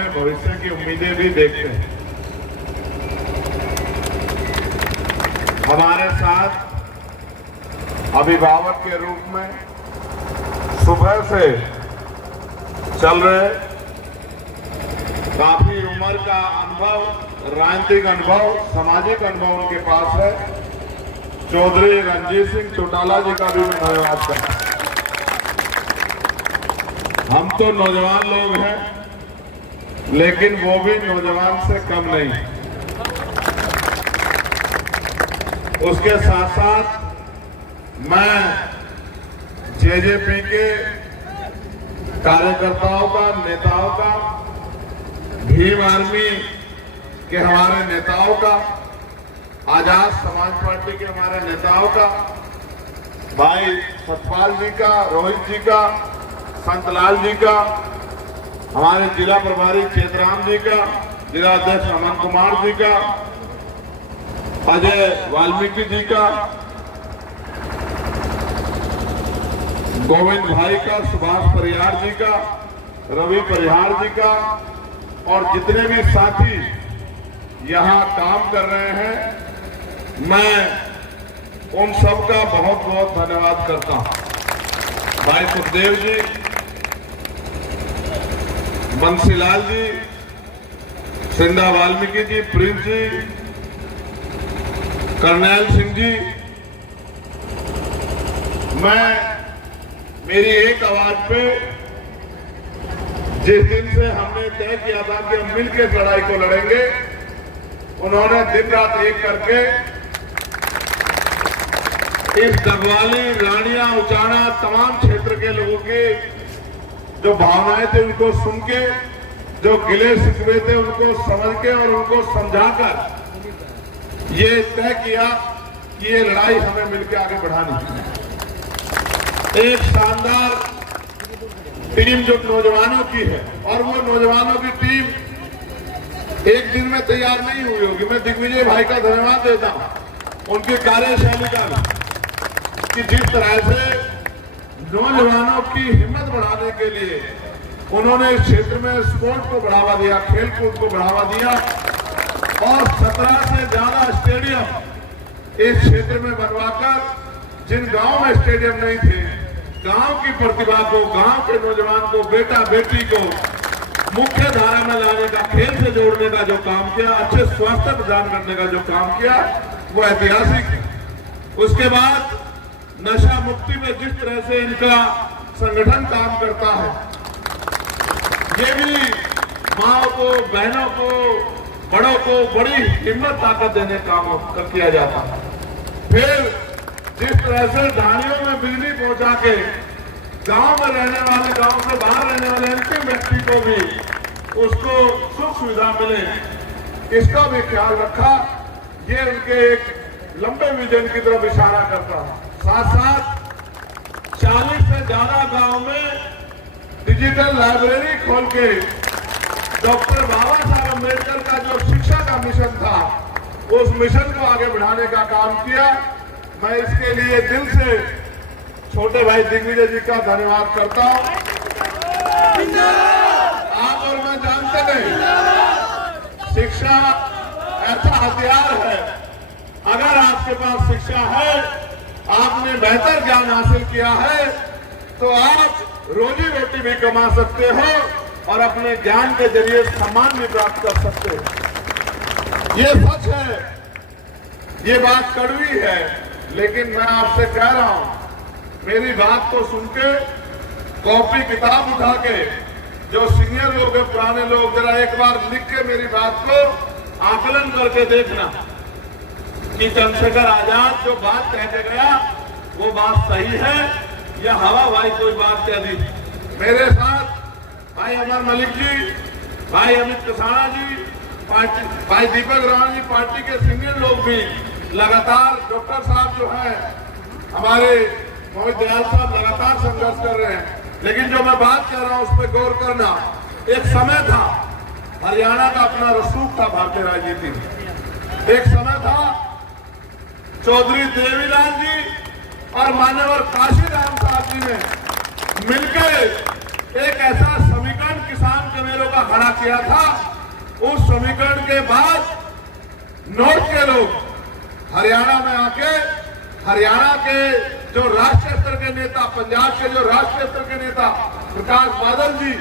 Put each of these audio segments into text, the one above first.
में भविष्य की उम्मीदें भी देखते हैं। हमारे साथ अभिभावक के रूप में सुबह से चल रहे काफी उम्र का अनुभव, राजनीतिक अनुभव, सामाजिक अनुभव उनके पास है। चौधरी रणजीत सिंह चौटाला जी का भी मैं धन्यवाद करता हूं। हम तो नौजवान लोग हैं, लेकिन वो भी नौजवान से कम नहीं। उसके साथ साथ मैं जेजेपी के कार्यकर्ताओं का, नेताओं का, भीम आर्मी के हमारे नेताओं का, आजाद समाज पार्टी के हमारे नेताओं का, भाई सतपाल जी का, रोहित जी का, संतलाल जी का, हमारे जिला प्रभारी चेतराम जी का, जिला अध्यक्ष अमन कुमार जी का, अजय वाल्मीकि जी का, गोविंद भाई का, सुभाष परिहार जी का, रवि परिहार जी का, और जितने भी साथी यहां काम कर रहे हैं, मैं उन सबका बहुत बहुत धन्यवाद करता हूं। भाई सुखदेव जी, बंसीलाल जी, सिंधा वाल्मीकि जी, प्रिंस जी, करनैल सिंह जी, मैं मेरी एक आवाज पे जिस दिन से हमने तय किया था कि हम मिलकर लड़ाई को लड़ेंगे, उन्होंने दिन रात एक करके इस डबवाली, रानिया, उचाना तमाम क्षेत्र के लोगों की जो भावनाएं थे उनको सुन के, जो गिले शिकवे थे उनको समझ के और उनको समझाकर ये तय किया कि ये लड़ाई हमें मिलकर आगे बढ़ानी है। एक शानदार टीम जो नौजवानों की है, और वो नौजवानों की टीम एक दिन में तैयार नहीं हुई होगी। मैं दिग्विजय भाई का धन्यवाद देता हूं, उनकी कार्यशैली का, कि जिस तरह से नौजवानों की हिम्मत बढ़ाने के लिए उन्होंने इस क्षेत्र में स्पोर्ट को बढ़ावा दिया, खेल कूद को बढ़ावा दिया, और 17 से ज्यादा स्टेडियम इस क्षेत्र में बनवाकर, जिन गांव में स्टेडियम नहीं थे, गांव की प्रतिभा को, गांव के नौजवान को, बेटा बेटी को मुख्य धारा में लाने का, खेल से जोड़ने का जो काम किया, अच्छे स्वास्थ्य प्रदान करने का जो काम किया, वो ऐतिहासिक है। उसके बाद नशा मुक्ति में जिस तरह से इनका संगठन काम करता है, ये भी माओ को, बहनों को, बड़ों को बड़ी हिम्मत, ताकत देने काम किया जाता है। फिर जिस तरह से ढाणियों में बिजली पहुंचा के गांव में रहने वाले, गांव से बाहर रहने वाले अंतिम व्यक्ति को भी उसको सुख सुविधा मिले, इसका भी ख्याल रखा। ये उनके एक लंबे विजन की तरफ इशारा करता है। साथ साथ 40 से ज्यादा गांव में डिजिटल लाइब्रेरी खोल के डॉक्टर बाबा साहब अम्बेडकर का जो शिक्षा का मिशन था, उस मिशन को आगे बढ़ाने का काम किया। मैं इसके लिए दिल से छोटे भाई दिग्विजय जी का धन्यवाद करता हूं। आप और मैं जानते नहीं, शिक्षा ऐसा हथियार है, अगर आपके पास शिक्षा है, आपने बेहतर ज्ञान हासिल किया है, तो आप रोजी रोटी भी कमा सकते हो और अपने ज्ञान के जरिए सम्मान भी प्राप्त कर सकते हो। ये सच है, ये बात कड़वी है, लेकिन मैं आपसे कह रहा हूं, मेरी बात को सुन के, कॉपी किताब उठा के, जो सीनियर लोग हैं, पुराने लोग, जरा एक बार लिख के मेरी बात को आकलन करके देखना कि चंद्रशेखर आजाद जो बात कह के गया वो बात सही है या हवा भाई कोई बात कह दी। मेरे साथ भाई अमर मलिक जी, भाई अमित कसाना जी, पार्टी भाई दीपक रावण जी, पार्टी के सीनियर लोग भी लगातार, डॉक्टर साहब जो है हमारे मोहित दयाल साहब, लगातार संघर्ष कर रहे हैं। लेकिन जो मैं बात कर रहा हूं उस पर गौर करना। एक समय था, हरियाणा का अपना रसूख था भारतीय राजनीति में। एक समय था, चौधरी देवीलाल जी और मान्यवर काशीराम साहब जी ने मिलकर एक ऐसा समीकरण किसान के मेरे कमेरों का खड़ा किया था, उस समीकरण के बाद नॉर्थ के लोग हरियाणा में आके हरियाणा के जो राष्ट्रीय स्तर के नेता, पंजाब के जो राष्ट्रीय स्तर के नेता प्रकाश बादल जी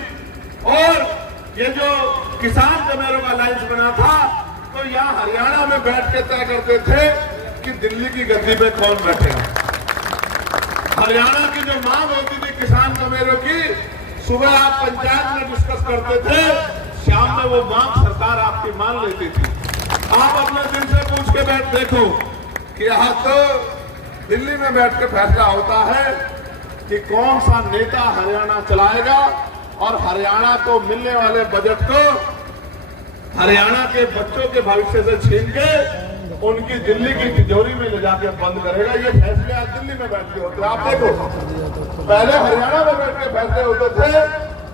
और ये जो किसान कमेरों का अलायंस बना था, तो यहाँ हरियाणा में बैठ के तय करते थे कि दिल्ली की गद्दी पे कौन बैठेगा। हरियाणा की जो मांग होती थी किसान कमेरों की, सुबह आप पंचायत में डिस्कस करते थे, शाम में वो मांग सरकार आपकी मान लेती थी। आप अपने दिल से पूछ के बैठ देखो कि यहाँ तो दिल्ली में बैठ के फैसला होता है कि कौन सा नेता हरियाणा चलाएगा और हरियाणा को मिलने वाले बजट को हरियाणा के बच्चों के भविष्य से छीन के उनकी दिल्ली की तिजोरी में ले जाके बंद करेगा। ये फैसले आज दिल्ली में बैठ के होते हैं। आप देखो, पहले हरियाणा में बैठ के फैसले होते थे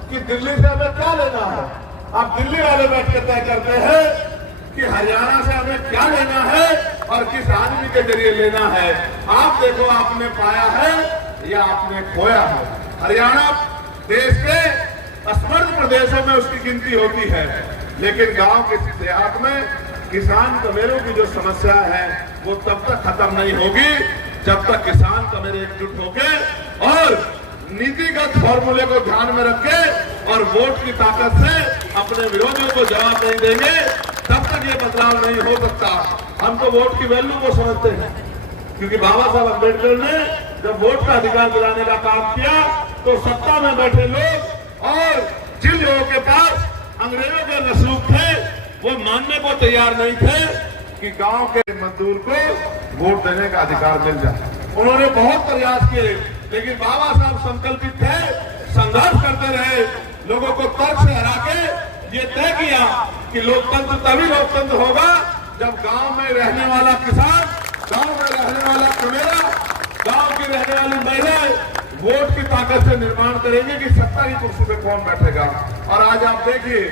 कि दिल्ली से हमें क्या लेना है। अब दिल्ली वाले बैठ के तय करते हैं कि हरियाणा से हमें क्या लेना है और किस आदमी के जरिए लेना है। आप देखो, आपने पाया है या आपने खोया है। हरियाणा देश के असमर्थ प्रदेशों में उसकी गिनती होती है, लेकिन गांव के देहात में किसान कमेरों की जो समस्या है वो तब तक खत्म नहीं होगी जब तक किसान कमेरे एकजुट होके और नीतिगत फॉर्मूले को ध्यान में रखे और वोट की ताकत से अपने विरोधियों को जवाब नहीं देंगे, तब तक ये बदलाव नहीं हो सकता। हम तो वोट की वैल्यू को समझते हैं, क्योंकि बाबा साहब अम्बेडकर ने जब वोट का अधिकार दिलाने का काम किया तो सत्ता में बैठे लोग और जिन लोगों के पास अंग्रेजों के रसूख थे वो मानने को तैयार नहीं थे कि गांव के मजदूर को वोट देने का अधिकार मिल जाए। उन्होंने बहुत प्रयास किए, लेकिन बाबा साहब संकल्पित थे, संघर्ष करते रहे, लोगों को तर्क से हरा के ये तय किया कि लोकतंत्र तभी लोकतंत्र होगा जब गांव में रहने वाला किसान, गांव में रहने वाला कमेरा, गांव की रहने वाली महिलाएं वोट की ताकत से निर्माण करेंगे कि सत्ता की कुर्सी पे कौन बैठेगा। और आज आप देखिए,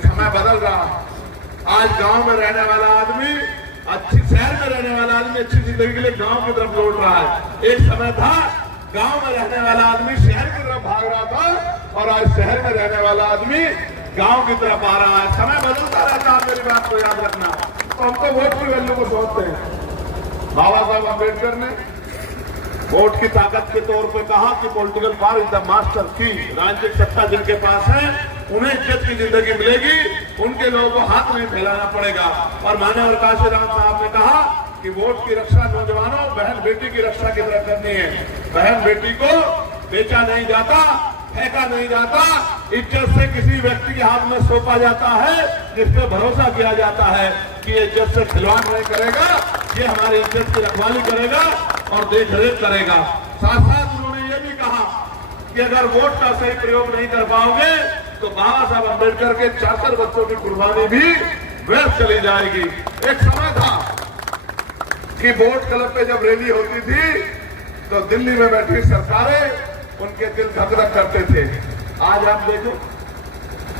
समय बदल रहा। आज गांव में रहने वाला आदमी, अच्छी शहर में रहने वाला आदमी अच्छी जिंदगी के लिए गांव की तरफ लौट रहा है। एक समय था गांव में रहने वाला आदमी शहर की तरफ भाग रहा था और आज शहर में रहने वाला आदमी गांव की तरफ आ रहा है। समय बदलता रहता है, मेरी बात को याद रखना। तो हम तो वोट की वैल्यू को सोचते हैं। बाबा साहब अम्बेडकर ने वोट की ताकत के तौर पे कहा कि political power is the master की। राजनीतिक सत्ता जिनके पास है उन्हें इज्जत की जिंदगी मिलेगी, उनके लोगों को हाथ नहीं फैलाना पड़ेगा। और माननीय काशीराम साहब ने कहा कि वोट की रक्षा नौजवानों, बहन बेटी की रक्षा की तरह करनी है। बहन बेटी को बेचा नहीं जाता, फेंका नहीं जाता, इज्जत से किसी व्यक्ति के हाथ में सौंपा जाता है जिस पे भरोसा किया जाता है कि ये इज्जत से खिलवाड़ नहीं करेगा, ये हमारी इज्जत की रखवाली करेगा और देख-रेख करेगा। साथ साथ उन्होंने ये भी कहा कि अगर वोट का सही प्रयोग नहीं कर पाओगे तो बाबा साहब अम्बेडकर के 4 बच्चों की कुर्बानी भी व्यर्थ चली जाएगी। एक समय था कि वोट क्लब पे जब रैली होती थी तो दिल्ली में बैठी सरकारें उनके दिल धक धक करते थे। आज आप देखो,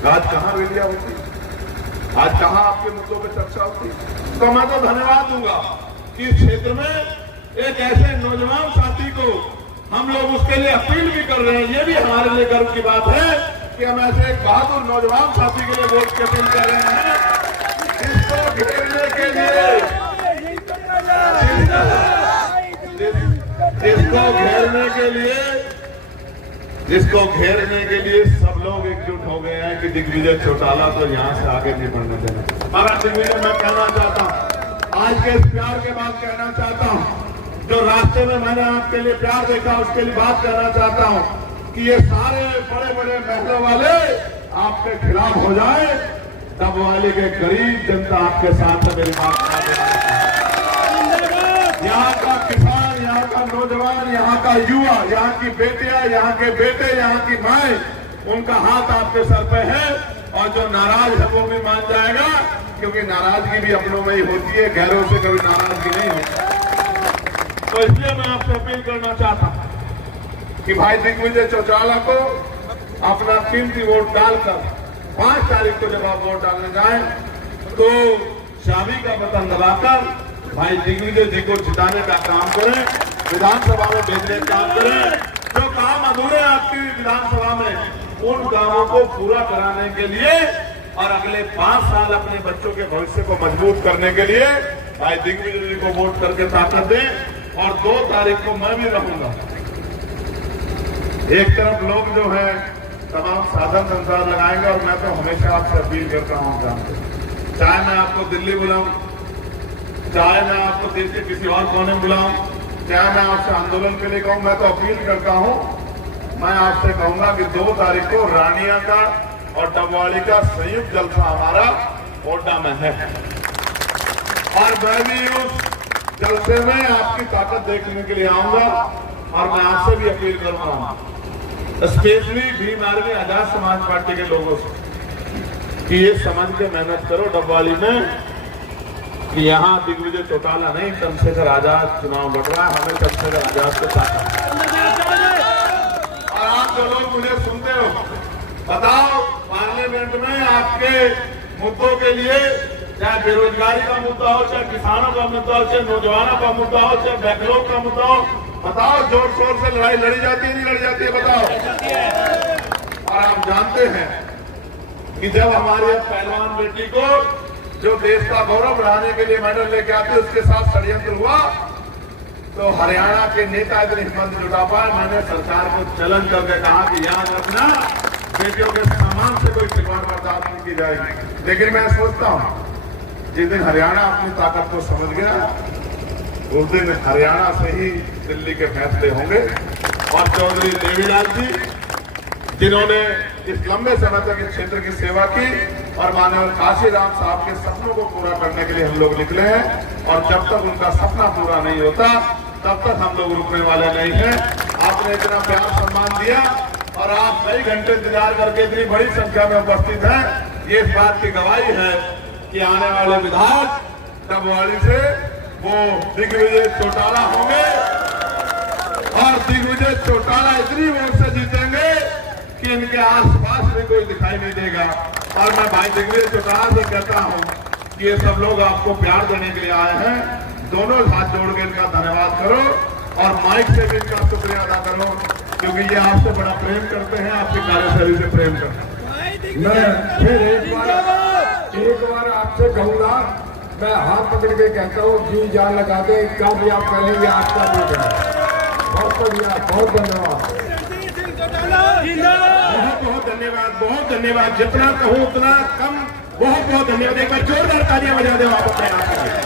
आज कहां रैलियां होती, आज कहां आपके मुद्दों पे चर्चा होती। तो मैं तो धन्यवाद दूंगा कि इस क्षेत्र में एक ऐसे नौजवान साथी को हम लोग उसके लिए अपील भी कर रहे हैं। ये भी हमारे लिए गर्व की बात है कि हम ऐसे एक बहादुर नौजवान साथी के लिए वोट की अपील कर रहे हैं, जिसको घेरने के लिए जिसको घेरने के लिए सब लोग एकजुट हो गए हैं कि दिग्विजय चौटाला तो यहां से आगे नहीं बढ़ने देना। मगर दिग्विजय, मैं कहना चाहता हूं, आज के इस प्यार के बाद कहना चाहता हूं, जो रास्ते में मैंने आपके लिए प्यार देखा उसके लिए बात कहना चाहता हूं कि ये सारे बड़े बड़े महलों वाले आपके खिलाफ हो जाए, तब वाले के गरीब जनता आपके साथ है। मेरी बात यहाँ का किसान, यहाँ का नौजवान, यहाँ का युवा, यहाँ की बेटियां, यहाँ के बेटे, यहाँ की माए, उनका हाथ आपके सर पे है। और जो नाराज है वो भी मान जाएगा, क्योंकि नाराजगी भी अपनों में ही होती है, गैरों से कभी नाराजगी नहीं होती। तो इसलिए मैं आपसे अपील करना चाहता हूं कि भाई दिग्विजय चौटाला को अपना कीमती वोट डालकर 5 तारीख को जब आप वोट डालने जाएं तो चाबी का बटन दबाकर भाई दिग्विजय जी को जिताने का काम करें, विधानसभा में भेजने का काम करें। जो काम अधूरे आपकी विधानसभा में उन कामों को पूरा कराने के लिए और अगले 5 साल अपने बच्चों के भविष्य को मजबूत करने के लिए भाई दिग्विजय जी को वोट करके ताकत दें। और 2 तारीख को मैं भी रहूंगा। एक तरफ लोग जो है तमाम साधन संसार लगाएंगे और मैं तो हमेशा आपसे अपील करता हूं, जानते चाहे मैं आपको दिल्ली बुलाऊं, चाहे मैं आपको देश के किसी और कोने में बुलाऊं, चाहे मैं आपसे आंदोलन के लिए कहूं, मैं तो अपील करता हूं, मैं आपसे कहूंगा कि 2 तारीख को रानिया का और डबवाली का संयुक्त जलसा हमारा ओडा में है और मैं भी उस जलसे में आपकी ताकत देखने के लिए आऊंगा। और मैं आपसे भी अपील करूंगा, specially Bhim army Azad Samaj party के लोगों से, कि ये समझ के मेहनत करो डबवाली में कि यहाँ दिग्विजय चौटाला नहीं, चंद्रशेखर आजाद चुनाव लड़ रहा है, हमें चंद्रशेखर आजाद के साथ। और आप जो लोग मुझे सुनते हो, बताओ पार्लियामेंट में आपके मुद्दों के लिए, चाहे बेरोजगारी का मुद्दा हो, चाहे किसानों का मुद्दा हो, चाहे नौजवानों का मुद्दा हो, चाहे बैकलॉग का मुद्दा हो, बताओ जोर शोर से लड़ाई लड़ी जाती है नहीं लड़ी जाती है, बताओ। और आप जानते हैं कि जब हमारे पहलवान बेटी को जो देश का गौरव बढ़ाने के लिए मेडल लेके आते उसके साथ षड्यंत्र हुआ, तो हरियाणा के नेता इतनी हिम्मत जुटा पाए, मैंने सरकार को चैलेंज करके कहा कि याद रखना बेटियों के सामान से कोई खिलवाड़ बर्दाश्त नहीं की जाएगी। लेकिन मैं सोचता हूं जिस दिन हरियाणा अपनी ताकत को समझ गया उस दिन हरियाणा से ही दिल्ली के फैसले होंगे। और चौधरी देवीलाल जी जिन्होंने इस लंबे समय तक इस क्षेत्र की सेवा की और माननीय काशीराम साहब के सपनों को पूरा करने के लिए हम लोग निकले हैं और जब तक उनका सपना पूरा नहीं होता तब तक हम लोग रुकने वाले नहीं हैं। आपने इतना प्यार सम्मान दिया और आप कई घंटे इंतजार करके इतनी बड़ी संख्या में उपस्थित हैं, ये इस बात की गवाही है कि आने वाले विधायक डबवाली से वो दिग्विजय चौटाला होंगे और दिग्विजय चौटाला इतनी वोट से जीतेंगे कि इनके आसपास भी कोई दिखाई नहीं देगा। और मैं भाई दिग्विजय चौटाला से कहता हूं कि ये सब लोग आपको प्यार देने के लिए आए हैं, दोनों हाथ जोड़ के इनका धन्यवाद करो और माइक से भी इनका शुक्रिया अदा करो, क्योंकि ये आपसे बड़ा प्रेम करते हैं, आपकी कार्यशैली से प्रेम करते हैं। मैं फिर एक बार आपसे कहूंगा, मैं हाथ पकड़ के कहता हूँ जी जान लगा दे, क्या भी आप करेंगे आपका भी करें। बहुत बढ़िया, बहुत धन्यवाद, बहुत धन्यवाद, बहुत धन्यवाद। जितना कहूँ उतना कम। बहुत बहुत धन्यवाद। एक बार जोरदार तालियां बजा दे आप अपने आप।